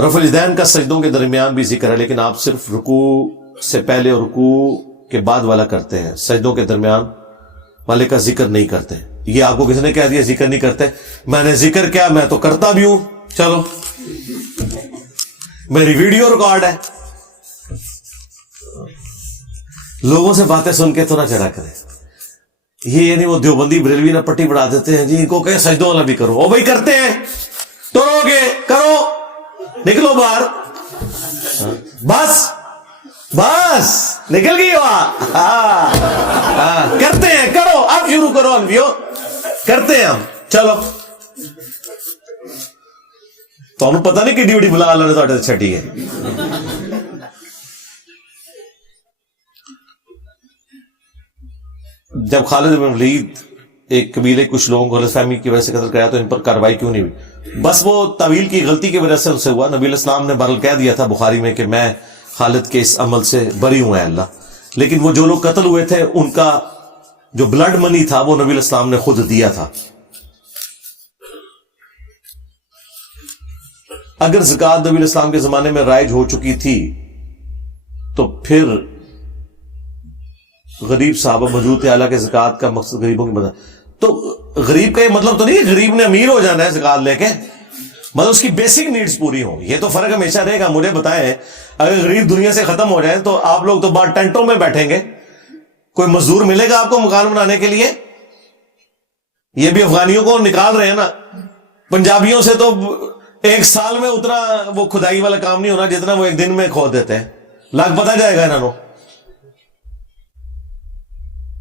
رفع الیدین کا سجدوں کے درمیان بھی ذکر ہے، لیکن آپ صرف رکوع سے پہلے اور رکوع کے بعد والا کرتے ہیں، سجدوں کے درمیان والے کا ذکر نہیں کرتے۔ یہ آپ کو کسی نے کہہ دیا ذکر نہیں کرتے؟ میں نے ذکر کیا، میں تو کرتا بھی ہوں، چلو میری ویڈیو ریکارڈ ہے۔ لوگوں سے باتیں سن کے تو نہ چڑھا کریں، یہ یعنی وہ دیوبندی بریلوی نہ پٹی بڑھا دیتے ہیں جی ان کو کہ سجدوں والا بھی کرو، او بھائی کرتے ہیں تو رو گے، کرو، نکلو باہر، بس بس نکل گئی وہاں، کرتے ہیں، کرو، اب شروع کرو، انبیو کرتے ہیں ہم، چلو تو ہمیں پتہ نہیں کہ ڈیوٹی بلا اللہ نے تو چھٹی ہے۔ جب خالد بن ولید ایک قبیلے کچھ لوگوں کو غلط فہمی کی وجہ سے قتل کرایا تو ان پر کارروائی کیوں نہیں ہوئی؟ بس وہ طویل کی غلطی کی وجہ سے ان سے ہوا۔ نبی علیہ السلام نے بہرحال کہہ دیا تھا بخاری میں کہ میں خالد کے اس عمل سے بری ہوں اے اللہ، لیکن وہ جو لوگ قتل ہوئے تھے ان کا جو بلڈ منی تھا وہ نبی علیہ السلام نے خود دیا تھا۔ اگر زکوٰۃ نبی علیہ السلام کے زمانے میں رائج ہو چکی تھی تو پھر غریب صحابہ موجود تھے، حالانکہ زکوٰۃ کا مقصد غریبوں کی مدد، تو غریب کا یہ مطلب تو نہیں کہ غریب نے امیر ہو جانا ہے زکوٰۃ لے کے، مطلب اس کی بیسک نیڈز پوری ہوں، یہ تو فرق ہمیشہ رہے گا۔ مجھے بتائیں اگر غریب دنیا سے ختم ہو جائیں تو آپ لوگ تو باہر ٹینٹوں میں بیٹھیں گے، کوئی مزدور ملے گا آپ کو مکان بنانے کے لیے؟ یہ بھی افغانیوں کو نکال رہے ہیں نا، پنجابیوں سے تو ایک سال میں اتنا وہ کھدائی والا کام نہیں ہونا جتنا وہ ایک دن میں کھود دیتے ہیں، لاکھ پتہ جائے گا انہوں۔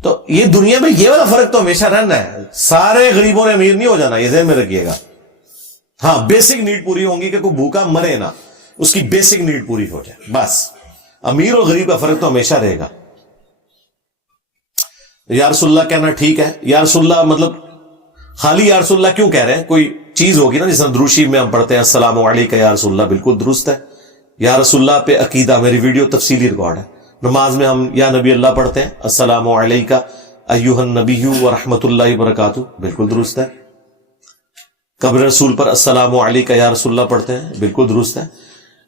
تو یہ دنیا میں یہ والا فرق تو ہمیشہ رہنا ہے، سارے غریبوں نے امیر نہیں ہو جانا، یہ ذہن میں رکھیے گا۔ ہاں بیسک نیڈ پوری ہوں گی کہ کوئی بھوکا مرے نا، اس کی بیسک نیڈ پوری ہو جائے، بس امیر اور غریب کا فرق تو ہمیشہ رہے گا۔ یا رسول اللہ کہنا ٹھیک ہے، یا رسول اللہ مطلب خالی یا رسول اللہ کیوں کہہ رہے ہیں؟ کوئی چیز ہوگی نا، جس طرح دروشی میں ہم پڑھتے ہیں السلام علیکہ یا رسول اللہ، بالکل درست ہے۔ یا رسول اللہ پہ عقیدہ، میری ویڈیو تفصیلی ریکارڈ ہے۔ نماز میں ہم یا نبی اللہ پڑھتے ہیں السلام علیکہ ایھا النبی ورحمۃ اللہ وبرکاتہ، بالکل درست ہے۔ قبر رسول پر السلام علیکہ یا رسول اللہ پڑھتے ہیں، بالکل درست ہے۔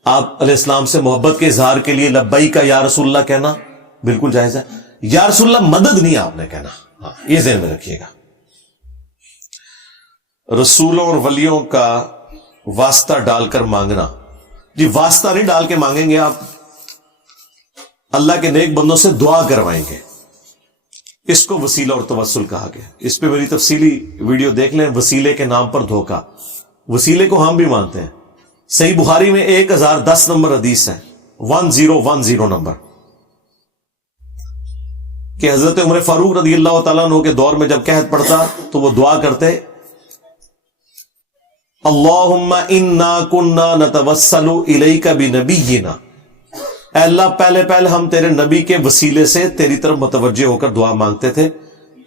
آپ علیہ السلام سے محبت کے اظہار کے لیے لبیک یا رسول اللہ کہنا بالکل جائز ہے۔ یا رسول اللہ مدد نہیں آپ نے کہنا، ہاں یہ ذہن میں رکھیے گا۔ رسولوں اور ولیوں کا واسطہ ڈال کر مانگنا، جی واسطہ نہیں ڈال کے مانگیں گے آپ، اللہ کے نیک بندوں سے دعا کروائیں گے، اس کو وسیلہ اور توسل کہا گیا۔ اس پہ میری تفصیلی ویڈیو دیکھ لیں، وسیلے کے نام پر دھوکہ۔ وسیلے کو ہم بھی مانتے ہیں، صحیح بخاری میں 1010 نمبر حدیث ہے، 1010 نمبر، کہ حضرت عمر فاروق رضی اللہ تعالیٰ عنہ کے دور میں جب قحط پڑتا تو وہ دعا کرتے اللہم انا کنا نتوسل الیک بنبینا، اے اللہ پہلے ہم تیرے نبی کے وسیلے سے تیری طرف متوجہ ہو کر دعا مانگتے تھے،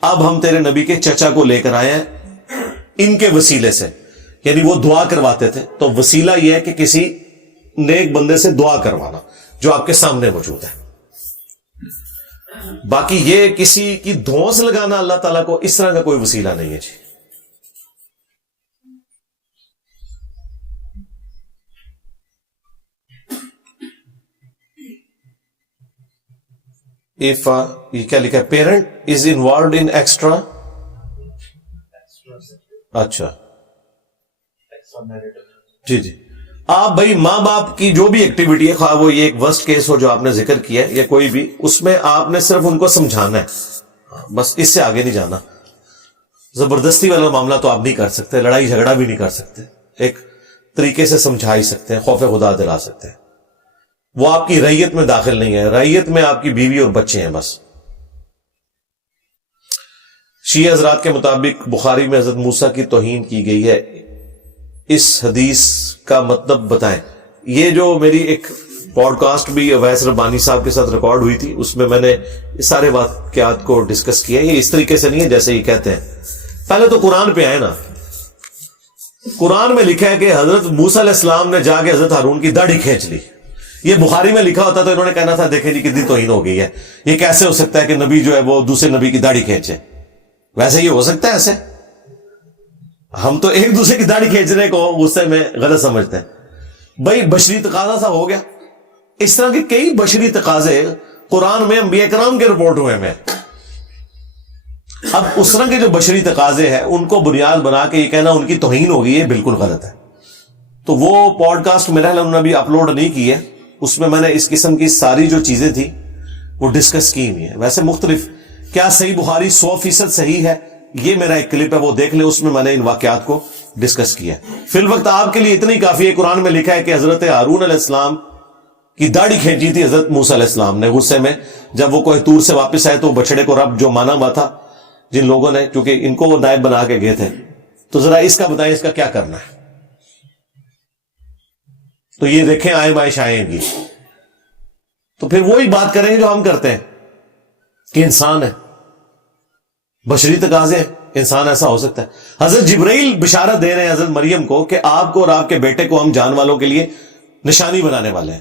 اب ہم تیرے نبی کے چچا کو لے کر آئے ہیں ان کے وسیلے سے، یعنی وہ دعا کرواتے تھے۔ تو وسیلہ یہ ہے کہ کسی نیک بندے سے دعا کروانا جو آپ کے سامنے موجود ہے۔ باقی یہ کسی کی دھونس لگانا اللہ تعالیٰ کو، اس طرح کا کوئی وسیلہ نہیں ہے جی۔ If یہ کیا لکھا ہے، parent is involved in extra, اچھا جی جی، آپ بھائی ماں باپ کی جو بھی ایکٹیویٹی ہے، خواہ وہ یہ ایک ورسٹ کیس ہو جو آپ نے ذکر کیا ہے یا کوئی بھی، اس میں آپ نے صرف ان کو سمجھانا ہے، بس اس سے آگے نہیں جانا۔ زبردستی والا معاملہ تو آپ نہیں کر سکتے، لڑائی جھگڑا بھی نہیں کر سکتے، ایک طریقے سے سمجھا ہی سکتے ہیں، خوف خدا دلا سکتے ہیں۔ وہ آپ کی رعیت میں داخل نہیں ہے، رعیت میں آپ کی بیوی اور بچے ہیں بس۔ شیعہ حضرات کے مطابق بخاری میں حضرت موسیٰ کی توہین کی گئی ہے، اس حدیث کا مطلب بتائیں۔ یہ جو میری ایک پوڈ کاسٹ بھی اویس ربانی صاحب کے ساتھ ریکارڈ ہوئی تھی، اس میں نے اس سارے واقعات کو ڈسکس کیا۔ یہ اس طریقے سے نہیں ہے جیسے یہ کہتے ہیں۔ پہلے تو قرآن پہ آئے نا، قرآن میں لکھا ہے کہ حضرت موسیٰ علیہ السلام نے جا کے حضرت ہارون کی داڑھی کھینچ لی۔ یہ بخاری میں لکھا ہوتا تو انہوں نے کہنا تھا دیکھیں جی کتنی توہین ہو گئی ہے، یہ کیسے ہو سکتا ہے کہ نبی جو ہے وہ دوسرے نبی کی داڑھی کھینچے؟ ویسے یہ ہو سکتا ہے ایسے؟ ہم تو ایک دوسرے کی داڑھی کھینچنے کو غصے میں غلط سمجھتے ہیں۔ بھائی بشری تقاضا سا ہو گیا. اس طرح کے کئی بشری تقاضے قرآن میں انبیاء کرام کے رپورٹ ہوئے میں. اب اس طرح کے جو بشری تقاضے ہیں ان کو بنیاد بنا کے یہ کہنا ان کی توہین ہوگی، یہ بالکل غلط ہے. تو وہ پوڈ کاسٹ میرا انہوں نے ابھی اپلوڈ نہیں کی ہے، اس میں نے اس قسم کی ساری جو چیزیں تھی وہ ڈسکس کی ہوئی ہیں. ویسے مختلف کیا صحیح بخاری 100% صحیح ہے، یہ میرا ایک کلپ ہے، وہ دیکھ لیں، اس میں نے ان واقعات کو ڈسکس کیا ہے. فی الوقت آپ کے لیے اتنی کافی ہے، قرآن میں لکھا ہے کہ حضرت ہارون علیہ السلام کی داڑھی کھینچی تھی حضرت موسیٰ علیہ السلام نے غصے میں. جب وہ کوہ طور سے واپس آئے تو بچڑے کو رب جو مانا ہوا تھا جن لوگوں نے، کیونکہ ان کو وہ نائب بنا کے گئے تھے، تو ذرا اس کا بتائیں اس کا کیا کرنا ہے. تو یہ دیکھیں آئے آئیں گی تو پھر وہی بات کریں گے جو ہم کرتے ہیں کہ انسان ہے، بشری تقاضے انسان ایسا ہو سکتا ہے. حضرت جبرائیل بشارت دے رہے ہیں حضرت مریم کو کہ آپ کو اور آپ کے بیٹے کو ہم جان والوں کے لیے نشانی بنانے والے ہیں.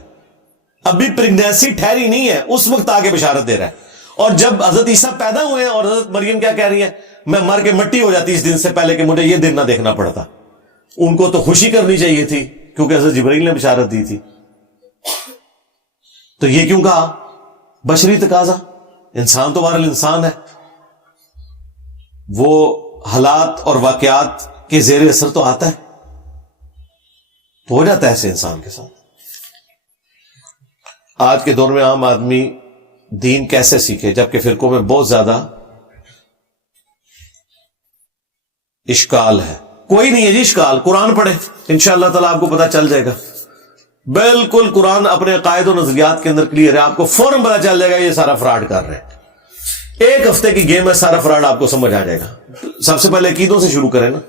ابھی پریگنینسی ٹھہری نہیں ہے، اس وقت آگے بشارت دے رہا ہے. اور جب حضرت عیسیٰ پیدا ہوئے ہیں اور حضرت مریم کیا کہہ رہی ہیں، میں مر کے مٹی ہو جاتی اس دن سے پہلے کہ مجھے یہ دن نہ دیکھنا پڑتا. ان کو تو خوشی کرنی چاہیے تھی کیونکہ حضرت جبرائیل نے بشارت دی تھی. تو یہ کیوں کہا بشری تقاضا؟ انسان تو بہرحال انسان ہے، وہ حالات اور واقعات کے زیر اثر تو آتا ہے، تو ہو جاتا ہے ایسے انسان کے ساتھ. آج کے دور میں عام آدمی دین کیسے سیکھے جبکہ فرقوں میں بہت زیادہ اشکال ہے. کوئی نہیں ہے جی اشکال، قرآن پڑھیں انشاءاللہ تعالیٰ آپ کو پتہ چل جائے گا. بالکل قرآن اپنے عقائد و نظریات کے اندر کلیئر ہے، آپ کو فوراً پتہ چل جائے گا یہ سارا فراڈ کر رہے ہیں. ایک ہفتے کی گیم ہے، سارا فراڈ آپ کو سمجھ آ جائے گا. سب سے پہلے عقیدوں سے شروع کریں نا.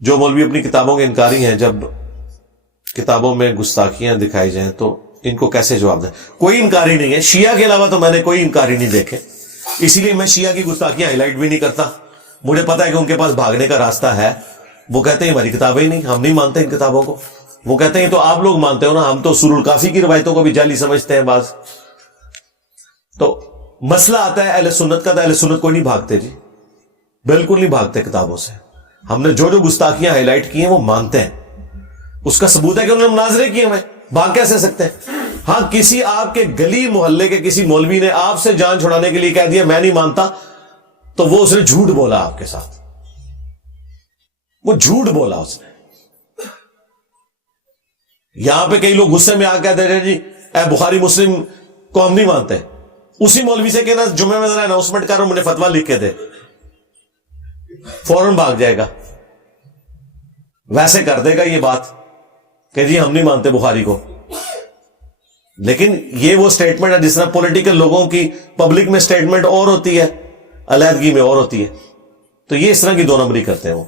جو مولوی اپنی کتابوں کے انکاری ہیں، جب کتابوں میں گستاخیاں دکھائی جائیں تو ان کو کیسے جواب دیں؟ کوئی انکاری نہیں ہے، شیعہ کے علاوہ تو میں نے کوئی انکاری نہیں دیکھے، اسی لیے میں شیعہ کی گستاخیاں ہائی لائٹ بھی نہیں کرتا. مجھے پتا ہے کہ ان کے پاس بھاگنے کا راستہ ہے. وہ کہتے ہیں ہماری کتابیں ہی نہیں، ہم نہیں مانتے ان کتابوں کو. وہ کہتے ہیں تو آپ لوگ مانتے ہو نا، ہم تو اصول الکافی کی روایتوں کو بھی جعلی سمجھتے ہیں بعض. تو مسئلہ آتا ہے اہل سنت کا، تو اہل سنت کوئی نہیں بھاگتے جی، بالکل نہیں بھاگتے کتابوں سے. ہم نے جو گستاخیاں ہائی لائٹ کی ہیں وہ مانتے ہیں، اس کا ثبوت ہے کہ انہوں نے مناظرے کیے ہوئے، بھاگ کیسے سکتے ہیں؟ ہاں کسی آپ کے گلی محلے کے کسی مولوی نے آپ سے جان چھڑانے کے لیے کہہ دیا میں نہیں مانتا، تو وہ اس نے جھوٹ بولا آپ کے ساتھ، وہ جھوٹ بولا اس نے. یہاں پہ کئی لوگ غصے میں آ کے کہتے ہیں جی اے بخاری مسلم کو ہم نہیں مانتے. اسی مولوی سے کہنا جمعے میں ذرا اناؤنسمنٹ کر رہا ہوں مجھے فتویٰ لکھ کے دے، فوراً بھاگ جائے گا. ویسے کر دے گا یہ بات کہ جی ہم نہیں مانتے بخاری کو. لیکن یہ وہ سٹیٹمنٹ ہے جس طرح پولیٹیکل لوگوں کی پبلک میں سٹیٹمنٹ اور ہوتی ہے، علیحدگی میں اور ہوتی ہے. تو یہ اس طرح کی دو نمبری کرتے ہیں وہ.